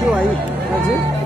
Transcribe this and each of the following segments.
Yo ahí, ¿así?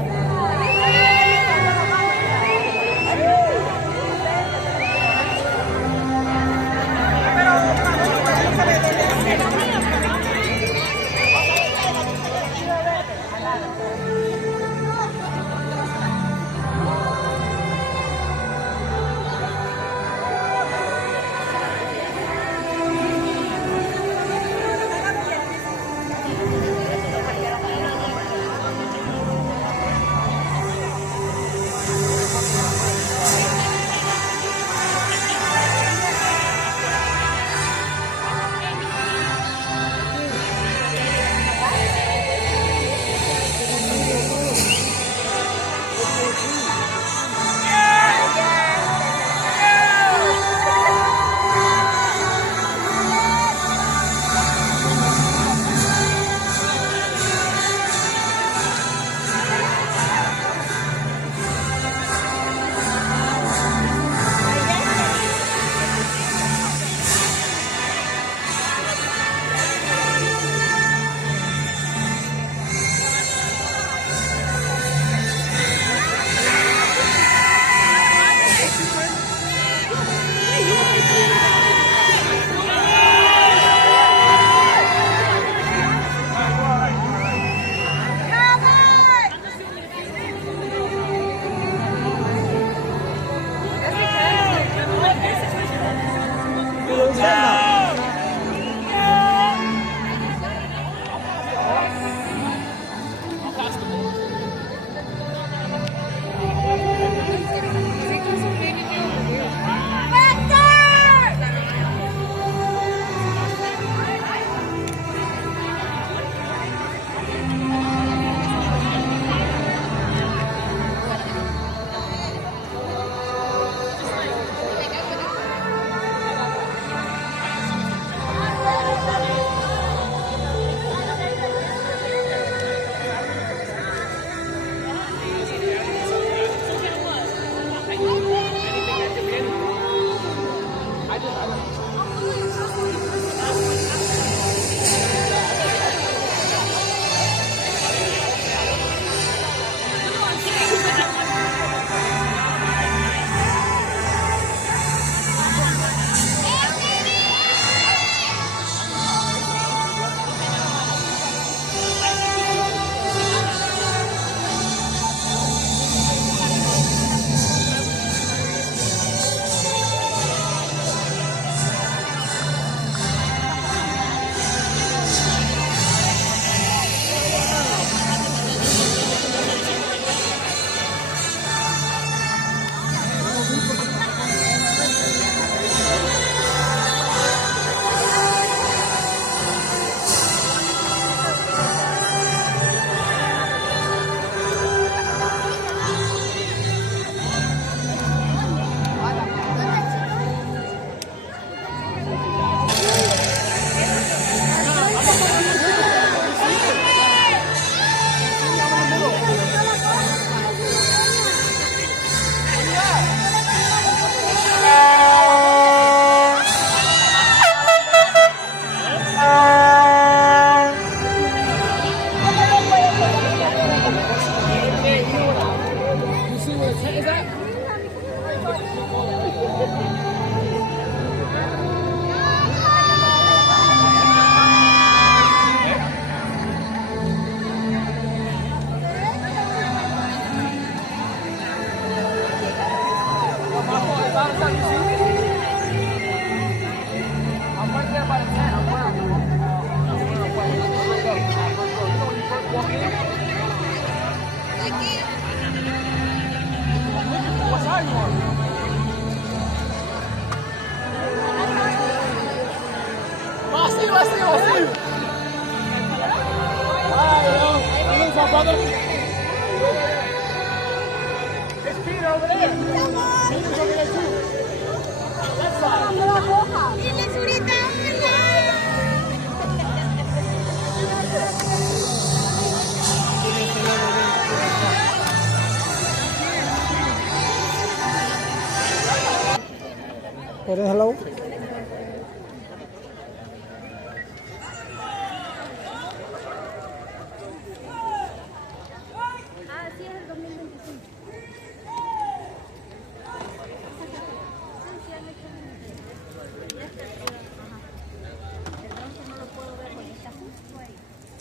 ¿Eres hello?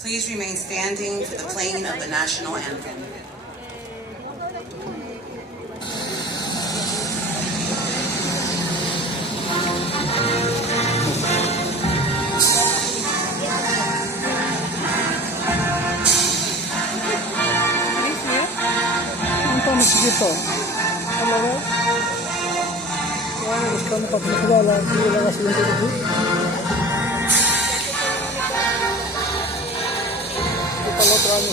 Please remain standing for the playing of the national anthem. Dito. Alaga. Wah, buscando para que pueda la siguiente de aquí. Y para el otro año.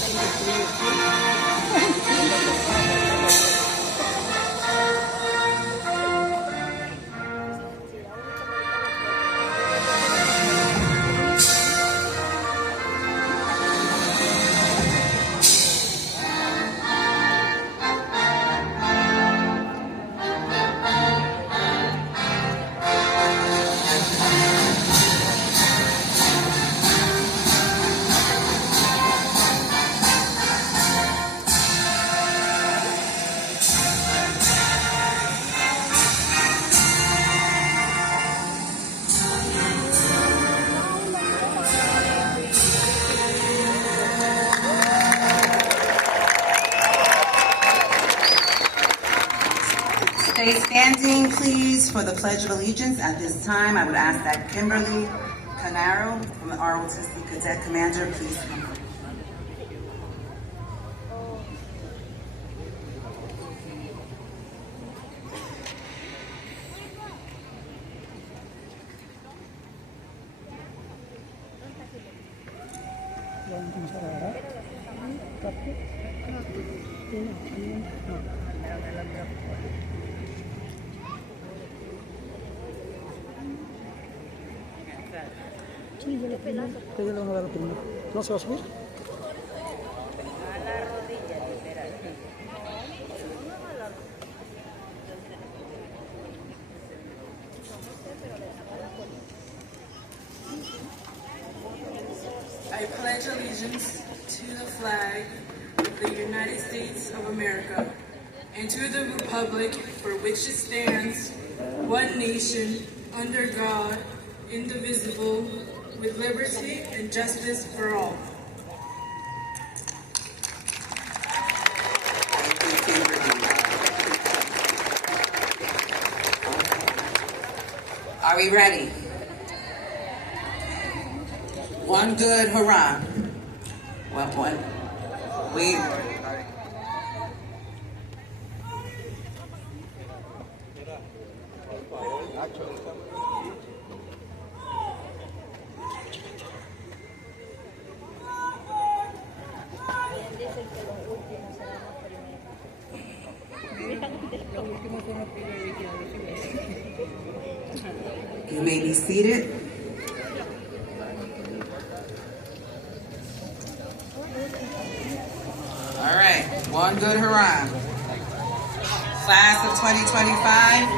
Stay standing, please, for the Pledge of Allegiance. At this time, I would ask that Kimberly Canaro, from the ROTC Cadet Commander, please come forward. Sí, ya lo primero. ¿No se va a subir? A la rodilla, literal. I pledge allegiance to the flag of the United States of America and to the republic for which it stands, one nation, under God, indivisible, with liberty and justice for all. Are we ready? One good hurrah. We You may be seated. All right, one good hurrah. Class of 2025,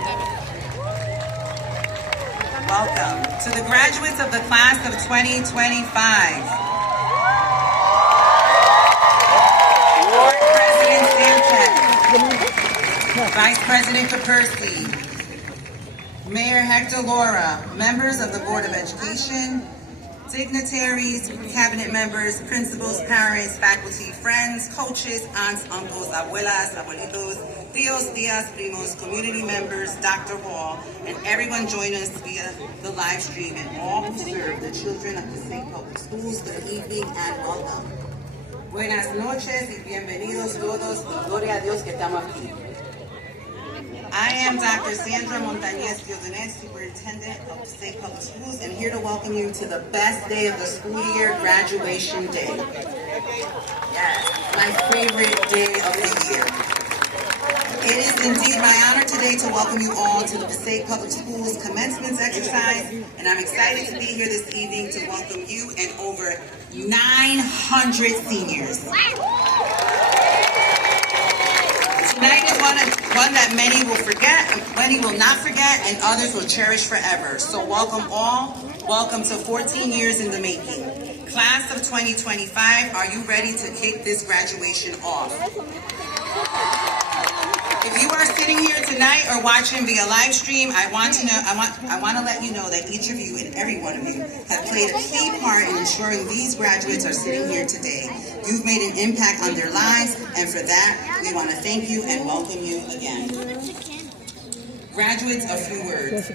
welcome. To the graduates of the class of 2025, Board President Sanchez, Vice President Kapersky, Mayor Hector Laura, members of the Board of Education, dignitaries, cabinet members, principals, parents, faculty, friends, coaches, aunts, uncles, abuelas, abuelitos, tios, tias, primos, community members, Dr. Hall, and everyone join us via the live stream, and all who serve the children of the State Public Schools. Good evening and welcome. Buenas noches y bienvenidos todos, y gloria a Dios que estamos aquí. I am Dr. Sandra Montañez Gildanet, Superintendent of the State Public Schools, and here to welcome you to the best day of the school year, Graduation Day. Yes, my favorite day of the year. It is indeed my honor today to welcome you all to the Passaic Public Schools commencement exercise, and I'm excited to be here this evening to welcome you and over 900 seniors. Tonight is one that many will forget, many will not forget, and others will cherish forever. So welcome all. Welcome to 14 years in the making. Class of 2025, are you ready to kick this graduation off? If you are sitting here tonight or watching via live stream, I want to let you know that each of you and every one of you have played a key part in ensuring these graduates are sitting here today. You've made an impact on their lives, and for that, we want to thank you and welcome you again. Graduates, a few words.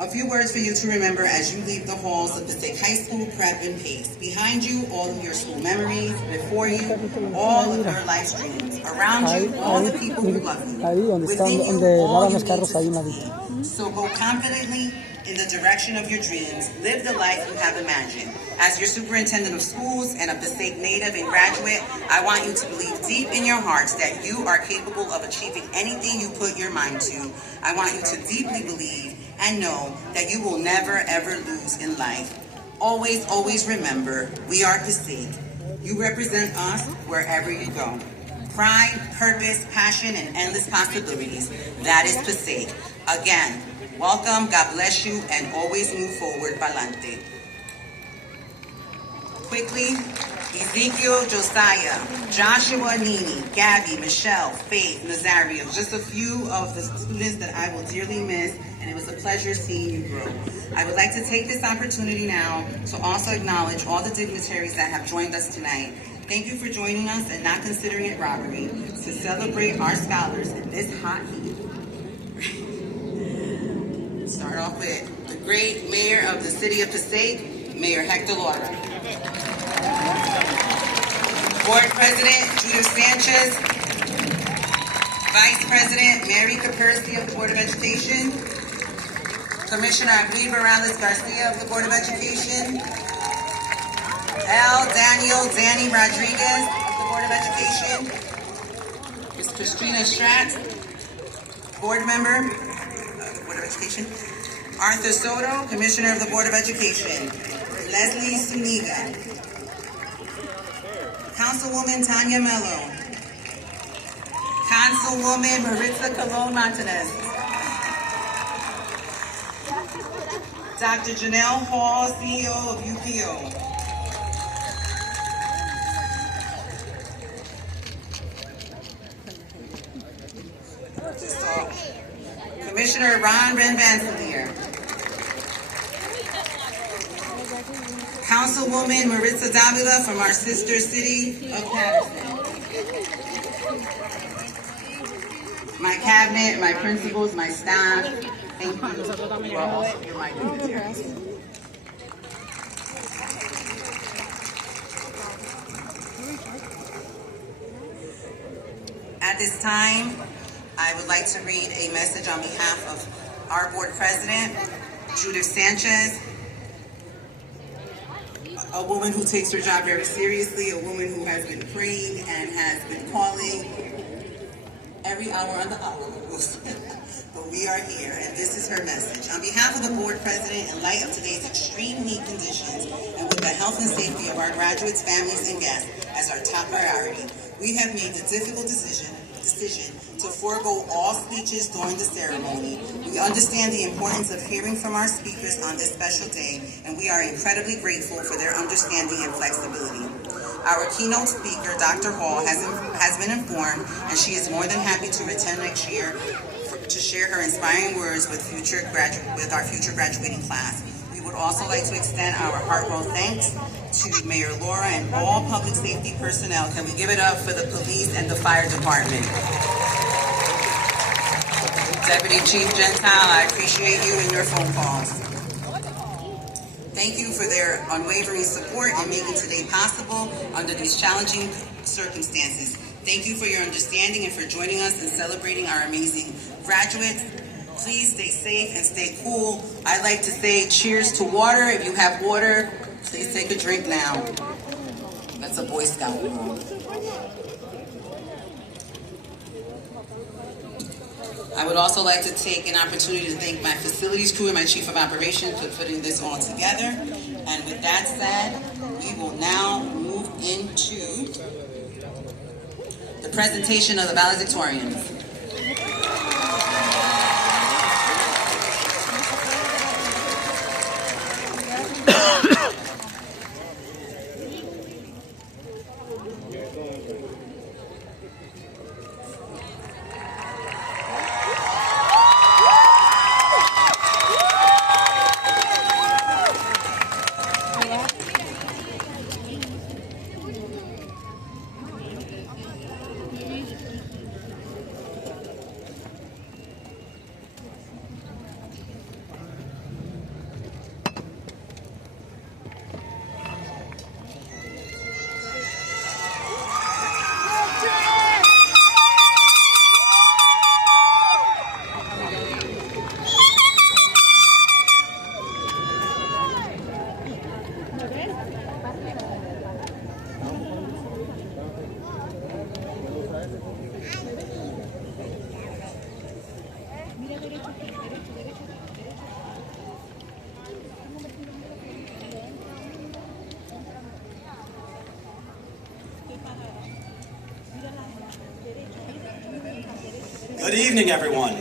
A few words for you to remember as you leave the halls of Passaic High School, Prep, and Pace. Behind you, all of your school memories. Before you, all of your life dreams. Around you, all the people who love you. Within you, all you need to succeed. So go confidently in the direction of your dreams. Live the life you have imagined. As your superintendent of schools and a Passaic native and graduate, I want you to believe deep in your hearts that you are capable of achieving anything you put your mind to. I want you to deeply believe and know that you will never ever lose in life. Always, always remember, we are Passaic. You represent us wherever you go. Pride, purpose, passion, and endless possibilities. That is Passaic. Again, welcome, God bless you, and always move forward, pa'lante. Quickly, Ezekiel, Josiah, Joshua, Nini, Gabby, Michelle, Faith, Nazario, just a few of the students that I will dearly miss, and it was a pleasure seeing you grow. I would like to take this opportunity now to also acknowledge all the dignitaries that have joined us tonight. Thank you for joining us and not considering it robbery to celebrate our scholars in this hot heat. Start off with the great mayor of the city of Passaic, Mayor Hector Laura. Board President Judith Sanchez, Vice President Mary Kapersky of the Board of Education, Commissioner Aguirre Morales Garcia of the Board of Education, L. Danny Rodriguez of the Board of Education, Ms. Christina Stratz, Board Member of the Board of Education, Arthur Soto, Commissioner of the Board of Education, Leslie Suniga, Councilwoman Tanya Mello, Councilwoman Maritza Colon Montanez, Dr. Janelle Hall, CEO of UPO, Commissioner Ron Van-Vanselier, Councilwoman Maritza Davila from our sister city of Patterson. My cabinet, my principals, my staff, thank you. You are also my dignitaries. At this time, I would like to read a message on behalf of our board president, Judith Sanchez, a woman who takes her job very seriously, a woman who has been praying and has been calling every hour on the hour. But we are here, and this is her message. On behalf of the board president, in light of today's extreme heat conditions, and with the health and safety of our graduates, families, and guests as our top priority, we have made the difficult decision to forego all speeches during the ceremony. We understand the importance of hearing from our speakers on this special day, and we are incredibly grateful for their understanding and flexibility. Our keynote speaker, Dr. Hall, has been informed, and she is more than happy to return next year to share her inspiring words with our future graduating class. We would also like to extend our heartfelt thanks to Mayor Laura and all public safety personnel. Can we give it up for the police and the fire department? Deputy Chief Gentile, I appreciate you and your phone calls. Thank you for their unwavering support in making today possible under these challenging circumstances. Thank you for your understanding and for joining us in celebrating our amazing graduates. Please stay safe and stay cool. I like to say cheers to water. If you have water, please take a drink now. That's a Boy Scout rule. I would also like to take an opportunity to thank my facilities crew and my chief of operations for putting this all together. And with that said, we will now move into the presentation of the valedictorians. Good evening, everyone.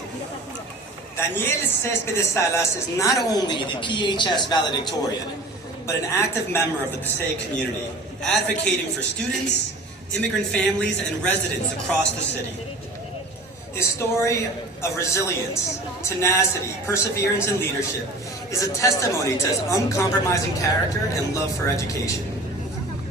Daniel Céspedes Salas is not only the PHS valedictorian, but an active member of the Passaic community, advocating for students, immigrant families, and residents across the city. His story of resilience, tenacity, perseverance, and leadership is a testimony to his uncompromising character and love for education.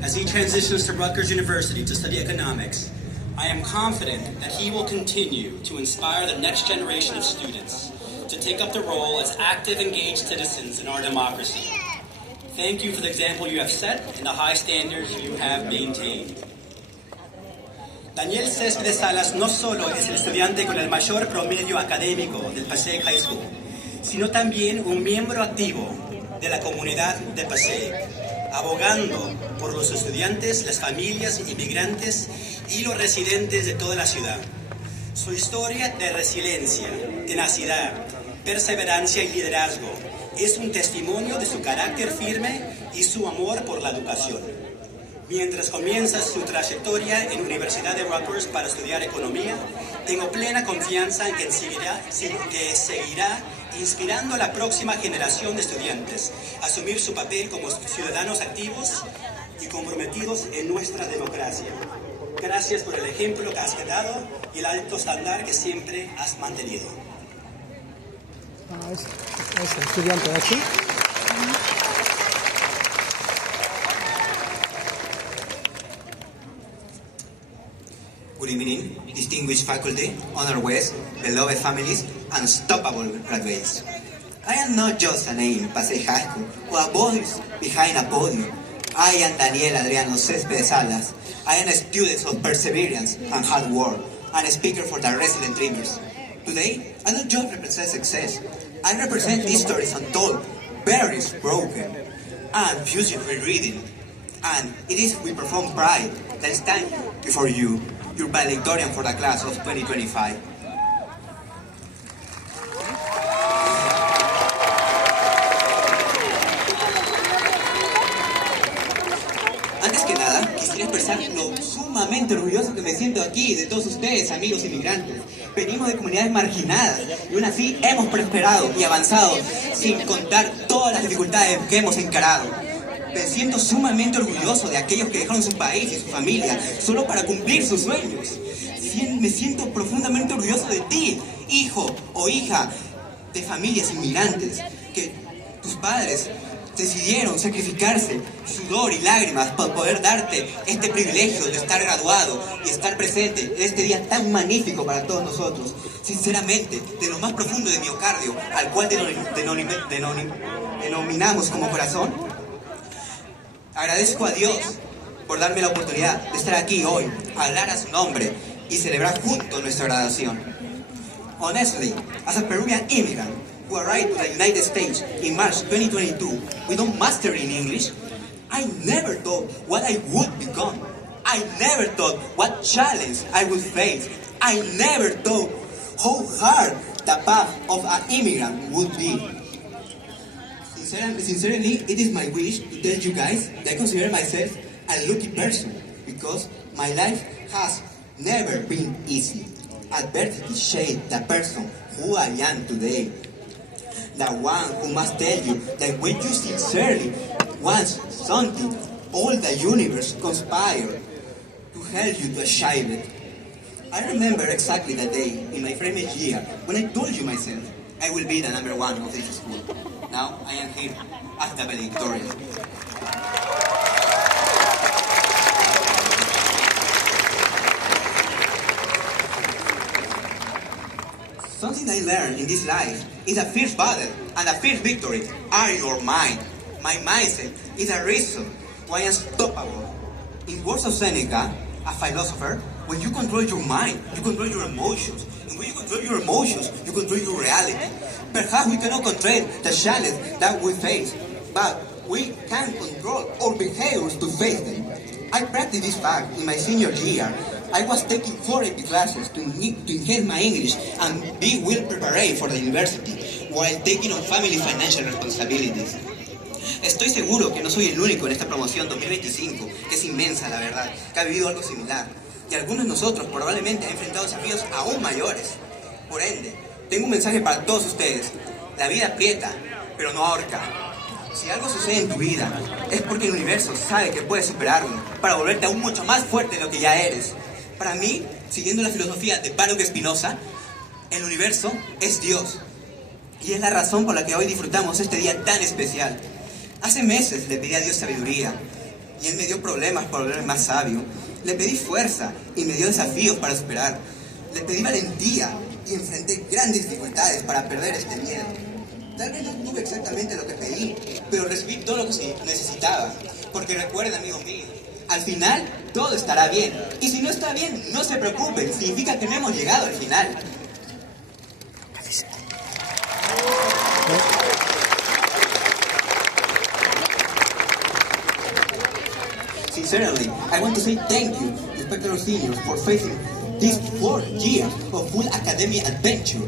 As he transitions to Rutgers University to study economics, I am confident that he will continue to inspire the next generation of students to take up the role as active, engaged citizens in our democracy. Thank you for the example you have set and the high standards you have maintained. Daniel Céspedes Salas no solo es el estudiante con el mayor promedio académico del Passaic High School, sino también un miembro activo de la comunidad de Passaic, abogando por los estudiantes, las familias, inmigrantes y los residentes de toda la ciudad. Su historia de resiliencia, tenacidad, perseverancia y liderazgo es un testimonio de su carácter firme y su amor por la educación. Mientras comienza su trayectoria en la Universidad de Rutgers para estudiar economía, tengo plena confianza en que seguirá inspirando a la próxima generación de estudiantes a asumir su papel como ciudadanos activos y comprometidos en nuestra democracia. Gracias por el ejemplo que has dado y el alto estándar que siempre has mantenido. Es estudiante de aquí. Good evening, distinguished faculty, honored guests, beloved families, and unstoppable graduates. I am not just a name in Passaic High School or a voice behind a podium. I am Daniel Adriano Céspedes Salas. I am a student of perseverance and hard work, and a speaker for the resident dreamers. Today, I don't just represent success. I represent histories untold, barriers broken, and future rereading. And it is with profound pride that I stand before you, your valedictorian for the class of 2025. Antes que nada, quisiera expresar lo sumamente orgulloso que me siento aquí de todos ustedes, amigos inmigrantes. Venimos de comunidades marginadas y aún así hemos prosperado y avanzado sin contar todas las dificultades que hemos encarado. Me siento sumamente orgulloso de aquellos que dejaron su país y su familia solo para cumplir sus sueños. Me siento profundamente orgulloso de ti, hijo o hija de familias inmigrantes, que tus padres decidieron sacrificarse sudor y lágrimas para poder darte este privilegio de estar graduado y estar presente en este día tan magnífico para todos nosotros. Sinceramente, de lo más profundo de miocardio, al cual denominamos como corazón, agradezco a Dios por darme la oportunidad de estar aquí hoy, hablar a su nombre y celebrar juntos nuestra graduación. Honestly, as a Peruvian immigrant who arrived to the United States in March 2022 without mastering English, I never thought what I would become. I never thought what challenge I would face. I never thought how hard the path of an immigrant would be. Sincerely, it is my wish to tell you guys that I consider myself a lucky person because my life has never been easy. Adversity shaped the person who I am today. The one who must tell you that when you sincerely want something, all the universe conspires to help you to achieve it. I remember exactly the day in my freshman year when I told you myself I will be the number one of this school. Now I am here as the valedictorian. Something I learned in this life is a fierce battle and a fierce victory are in your mind. My mindset is a reason why I'm unstoppable. In words of Seneca, a philosopher, when you control your mind, you control your emotions. And when you control your emotions, you control your reality. Perhaps we cannot control the challenge that we face, but we can control our behaviors to face them. I practiced this fact in my senior year. I was taking 4 AP classes to enhance my English and be well prepared for the university, while taking on family financial responsibilities. Estoy seguro que no soy el único en esta promoción 2025, que es inmensa la verdad, que ha vivido algo similar. Y algunos de nosotros probablemente han enfrentado desafíos aún mayores. Por ende, tengo un mensaje para todos ustedes. La vida aprieta, pero no ahorca. Si algo sucede en tu vida, es porque el universo sabe que puedes superarlo para volverte aún mucho más fuerte de lo que ya eres. Para mí, siguiendo la filosofía de Baruch Spinoza, el universo es Dios. Y es la razón por la que hoy disfrutamos este día tan especial. Hace meses le pedí a Dios sabiduría, y Él me dio problemas para volverme más sabio. Le pedí fuerza y me dio desafíos para superar. Le pedí valentía y enfrenté grandes dificultades para perder este miedo. Tal vez no tuve exactamente lo que pedí, pero recibí todo lo que necesitaba. Porque recuerden, amigos míos, al final todo estará bien. Y si no está bien, no se preocupen, significa que no hemos llegado al final. Sincerely, I want to say thank you, respected seniors, for facing these 4 years of full academic adventure.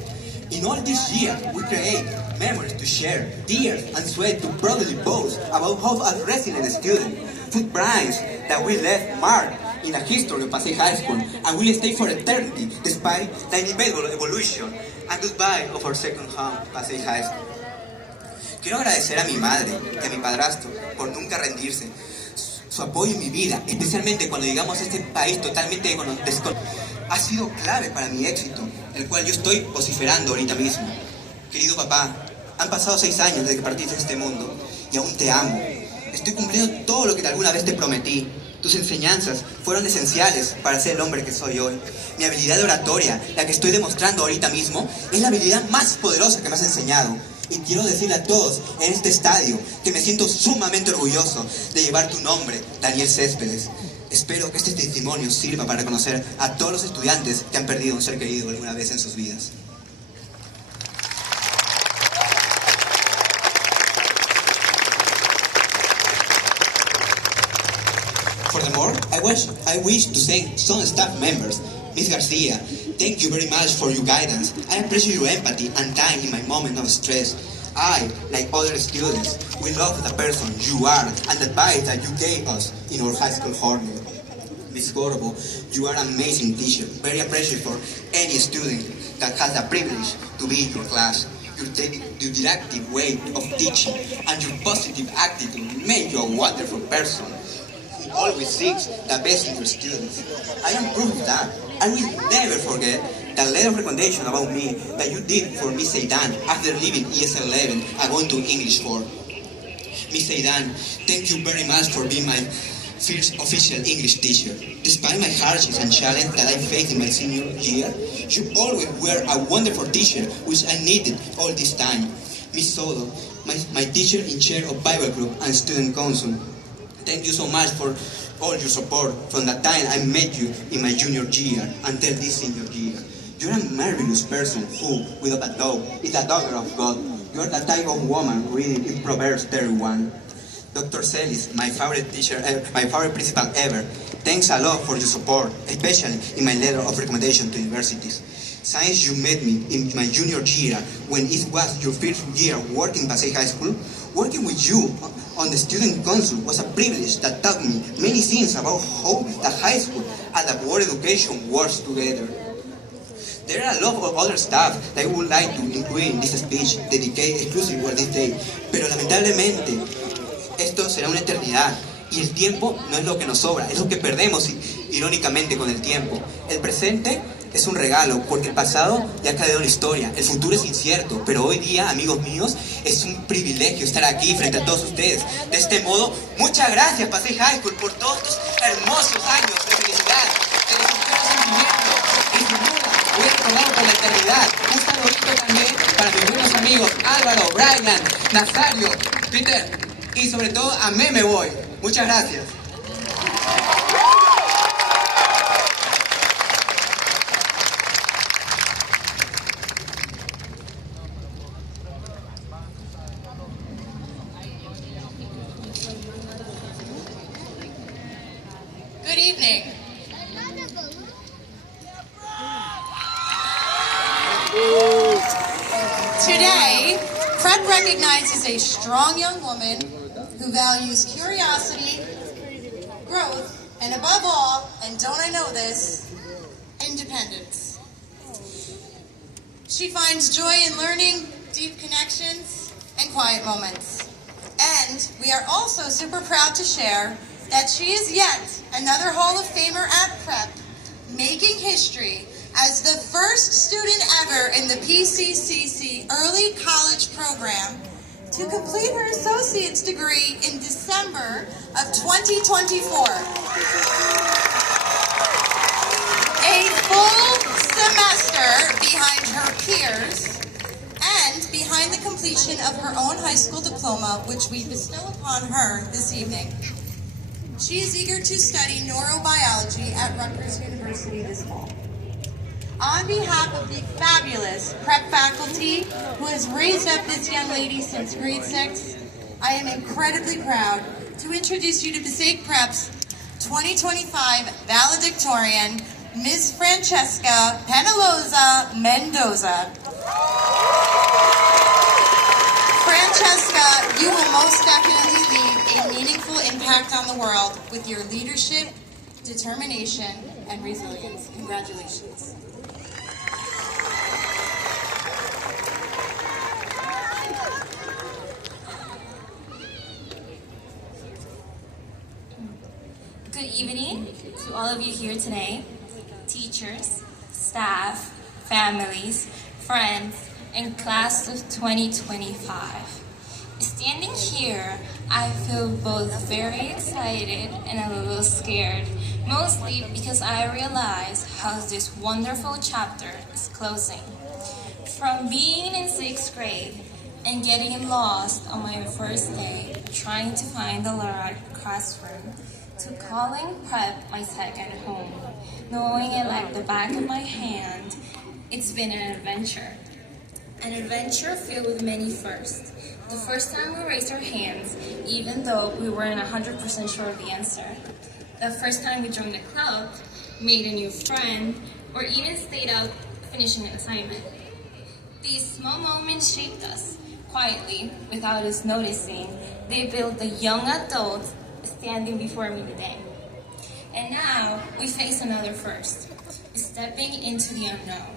In all these years, we create memories to share, tears and sweat to proudly boast about how a resident student, footprints that we left marked in the history of Passaic High School and will stay for eternity despite the inevitable evolution and goodbye of our second home, Passaic High School. Quiero agradecer a mi madre y a mi padrastro por nunca rendirse, su apoyo en mi vida, especialmente cuando llegamos a este país totalmente desconocido, ha sido clave para mi éxito, el cual yo estoy vociferando ahorita mismo. Querido papá, han pasado 6 años desde que partiste de este mundo y aún te amo. Estoy cumpliendo todo lo que alguna vez te prometí. Tus enseñanzas fueron esenciales para ser el hombre que soy hoy. Mi habilidad de oratoria, la que estoy demostrando ahorita mismo, es la habilidad más poderosa que me has enseñado. Y quiero decirle a todos en este estadio que me siento sumamente orgulloso de llevar tu nombre, Daniel Céspedes. Espero que este testimonio sirva para reconocer a todos los estudiantes que han perdido un ser querido alguna vez en sus vidas. Furthermore, I wish to thank some staff members. Ms. Garcia, thank you very much for your guidance. I appreciate your empathy and time in my moment of stress. I, like other students, we love the person you are and the advice that you gave us in our high school journey. Ms. Gorbo, you are an amazing teacher, very appreciated for any student that has the privilege to be in your class. Your didactic way of teaching and your positive attitude make you a wonderful person who always seeks the best in your students. I am proof of that. I will never forget the letter of recommendation about me that you did for Miss Zaidan after leaving ESL 11 and going to English 4. Miss Zaidan, thank you very much for being my first official English teacher. Despite my hardships and challenges that I faced in my senior year, you always were a wonderful teacher, which I needed all this time. Miss Soto, my teacher in chair of Bible group and student council, thank you so much for all your support from the time I met you in my junior year until this senior year. You're a marvelous person who, without a doubt, is a daughter of God. You're the type of woman reading in Proverbs 31. Dr. Celis, my favorite teacher, my favorite principal ever, thanks a lot for your support, especially in my letter of recommendation to universities. Since you met me in my junior year, when it was your first year working at Passaic High School, working with you on the student council was a privilege that taught me many things about how the high school and the board education works together. There are a lot of other stuff that I would like to include in this speech dedicated exclusively for this day, pero lamentablemente esto será una eternidad y el tiempo no es lo que nos sobra, es lo que perdemos irónicamente con el tiempo. El presente es un regalo porque el pasado ya quedó en la historia, el futuro es incierto, pero hoy día, amigos míos, es un privilegio estar aquí frente a todos ustedes. De este modo, muchas gracias Passaic High School por todos estos hermosos años de felicidad, de sentimiento y sin duda voy a recordarlo por la eternidad. Un saludito también para mis buenos amigos Álvaro, Brian, Nazario, Peter y sobre todo a Me Voy. Muchas gracias. Good evening. Today, Prep recognizes a strong young woman who values curiosity, growth, and above all, and don't I know this, independence. She finds joy in learning, deep connections, and quiet moments. And we are also super proud to share that she is yet another Hall of Famer at Prep, making history as the first student ever in the PCCC Early College Program to complete her associate's degree in December of 2024. A full semester behind her peers and behind the completion of her own high school diploma, which we bestow upon her this evening. She is eager to study neurobiology at Rutgers University this fall. On behalf of the fabulous prep faculty who has raised up this young lady since grade 6, I am incredibly proud to introduce you to Passaic Prep's 2025 valedictorian, Ms. Francesca Penaloza Mendoza. Francesca, you will most definitely leave a meaningful impact on the world with your leadership, determination, and resilience. Congratulations. Good evening to all of you here today, teachers, staff, families, friends, and class of 2025. Standing here, I feel both very excited and a little scared, mostly because I realize how this wonderful chapter is closing. From being in 6th grade and getting lost on my first day, trying to find the right classroom, to calling prep my second home, knowing it like the back of my hand, it's been an adventure. An adventure filled with many firsts. The first time we raised our hands, even though we weren't 100% sure of the answer. The first time we joined a club, made a new friend, or even stayed out finishing an assignment. These small moments shaped us, quietly, without us noticing. They built the young adults standing before me today. And now, we face another first, stepping into the unknown.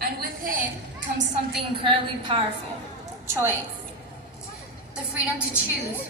And with it comes something incredibly powerful, choice. The freedom to choose